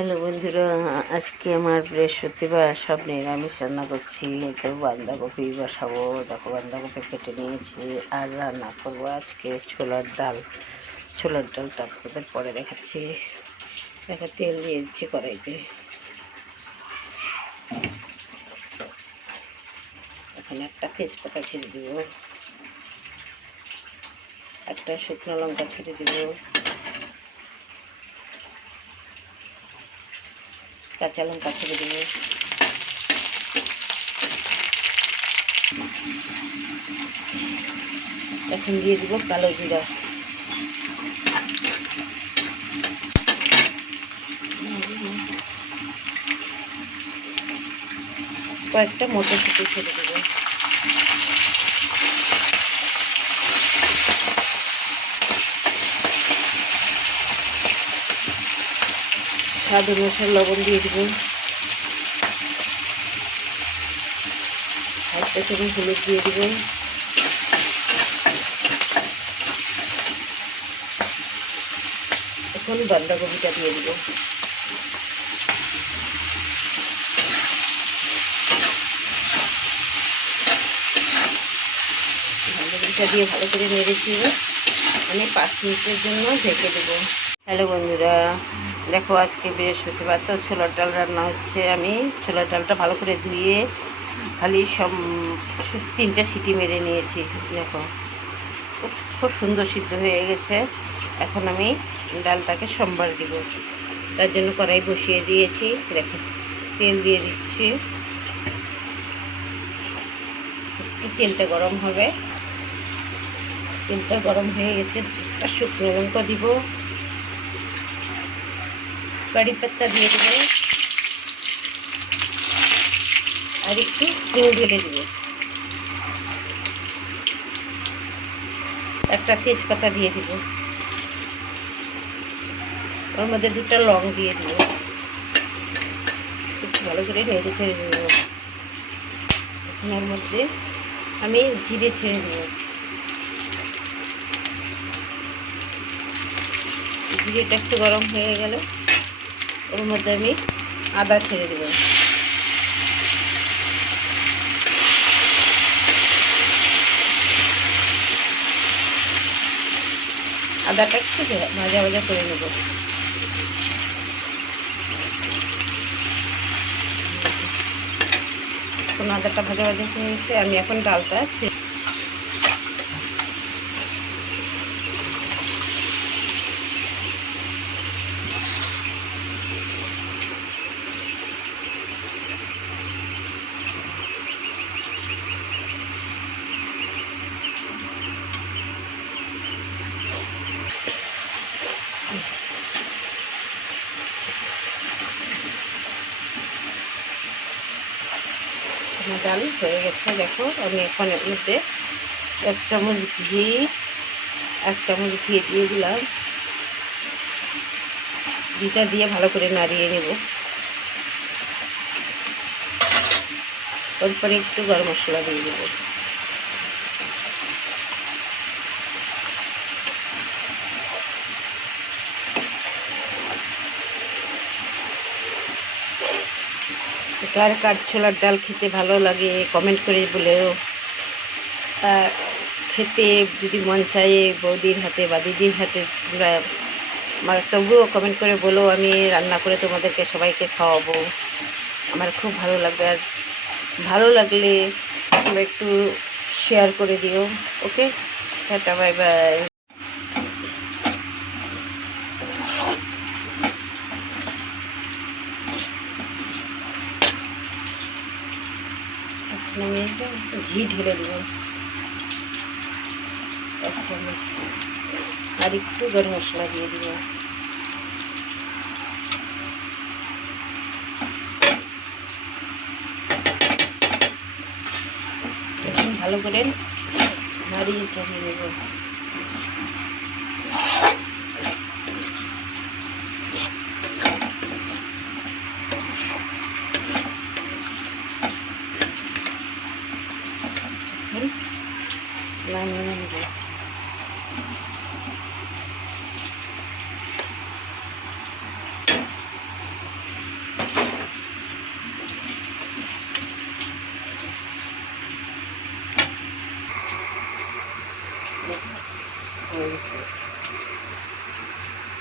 Hello বন্ধুরা, আজকে আমার বৃহস্পতিবার, সব নিরামিষ রান্না করছি। তো বাঁধাকপি বসাবো, দেখো বাঁধাকপি কেটে নিয়েছি। আর রান্না করবো আজকে ছোলার ডাল। ছোলার ডালটা আপনাদের পরে দেখাচ্ছি। দেখো তেল দিয়ে দিচ্ছি কড়াইতে। এখন একটা তেজপাতা ছেড়ে দেবো, একটা শুকনো লঙ্কা ছেড়ে দেবো, কাঁচা লঙ্কা ছেড়ে দেবো, এখন দিয়ে দিব কালো জিরা, কয়েকটা মটরশুঁটি ছেড়ে দেবো, স্বাদ অনুসারে লবণ দিয়ে দেবো, একটা চামচ হলুদ দিয়ে দেবো, এখন বাঁধাকপিটা দিয়ে দেবো। বাঁধাকপিটা দিয়ে ভালো করে নেড়েছি, আমি 5 মিনিটের জন্য ঢেকে দেবো। হ্যালো বন্ধুরা, দেখো আজকে বৃহস্পতিবার, তো ছোলার ডাল রান্না হচ্ছে। আমি ছোলার ডালটা ভালো করে ধুয়ে খালি 3টে সিটি মেরে নিয়েছি। দেখো খুব সুন্দর সিদ্ধ হয়ে গেছে। এখন আমি ডালটাকে সম্বার দিব, তার জন্য কড়াই বসিয়ে দিয়েছি। দেখো তেল দিয়ে দিচ্ছি, একটু তেলটা গরম হবে। তেলটা গরম হয়ে গেছে, একটা শুকনো লঙ্কা দিব, কারি পাত্তা দিয়ে দেবো, আর একটু হিং ঢেলে দেবো, একটা তেজপাতা দিয়ে দিব, ওর মধ্যে 2টা লং দিয়ে দিব, একটু ভালো করে নেড়ে ছেড়ে দেবো। এখন ওর মধ্যে আমি জিরে ছেড়ে দেবো, জিরেটা একটু গরম হয়ে গেলে ওর মধ্যে আমি আদা ছেড়ে দেবো, আদাটা একটু ভাজা ভাজা করে নেব। এখন আদাটা ভাজা ভাজা হয়ে গেছে, আমি এখন ডালটা ডাল হয়ে গেছে। দেখো আমি এখন এর মধ্যে 1 চামচ ঘি দিয়ে দিলাম। ঘিটা দিয়ে ভালো করে নাড়িয়ে নেব। তারপরে একটু গরম মশলা দিয়ে দেবো, কার কার ছোলার ডাল খেতে ভালো লাগে কমেন্ট করে বলেও। খেতে যদি মন চায় বৌদির হাতে বা দিদির হাতে, তবুও কমেন্ট করে বলো, আমি রান্না করে তোমাদেরকে সবাইকে খাওয়াবো। আমার খুব ভালো লাগবে। আর ভালো লাগলে তোমরা একটু শেয়ার করে দিও। ওকে, টাটা, বাই বাই। আমি ঘি ঢেলে দেবো 1 চামচ, আর একটু গরম মশলা দিয়ে দিব। এখন ভালো করে নাড়িয়ে চালিয়ে নেব। নামিয়ে নেব। হয়ে গেছে।